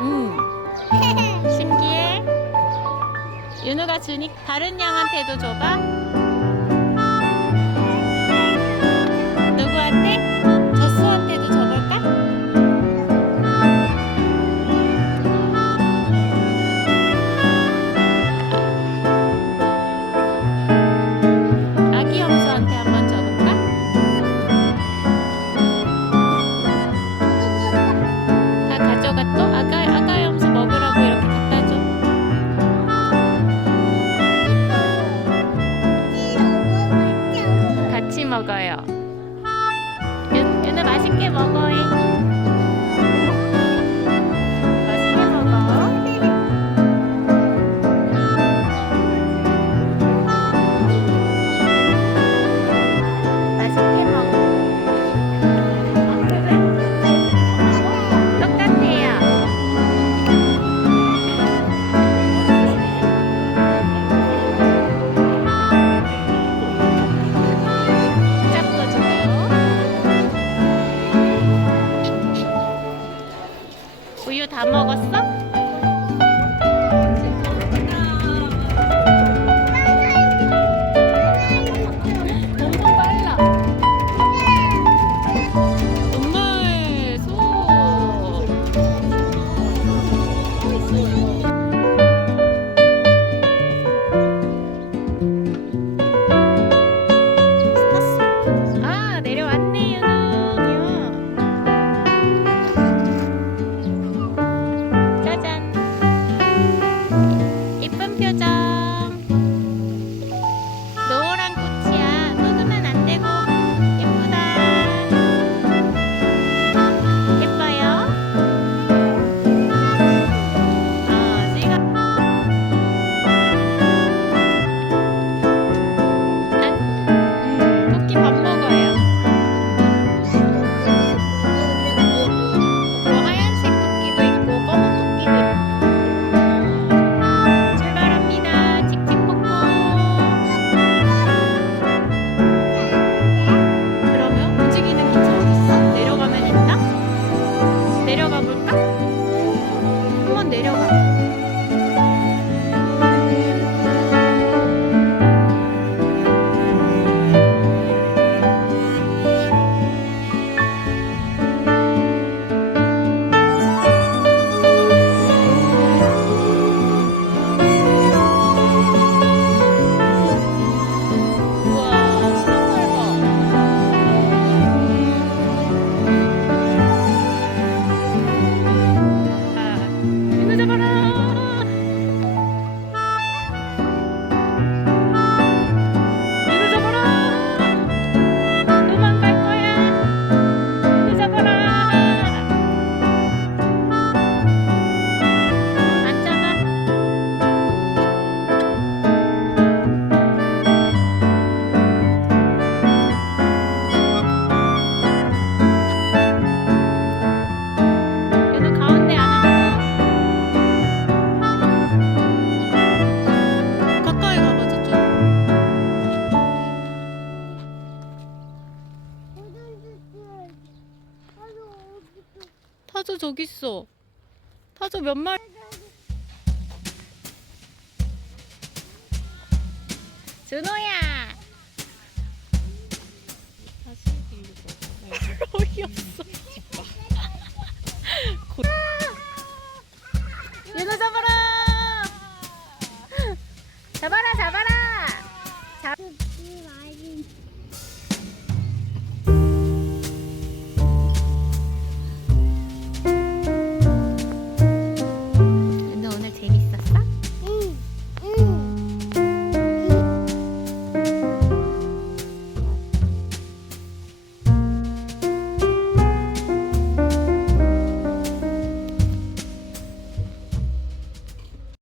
음. 신기해. 윤우가 주니 다른 양한테도 줘봐. Lagu. 다 먹었어? 내려가 타조 저기 있어. 타조 몇 마리? 준호야. 어이없어.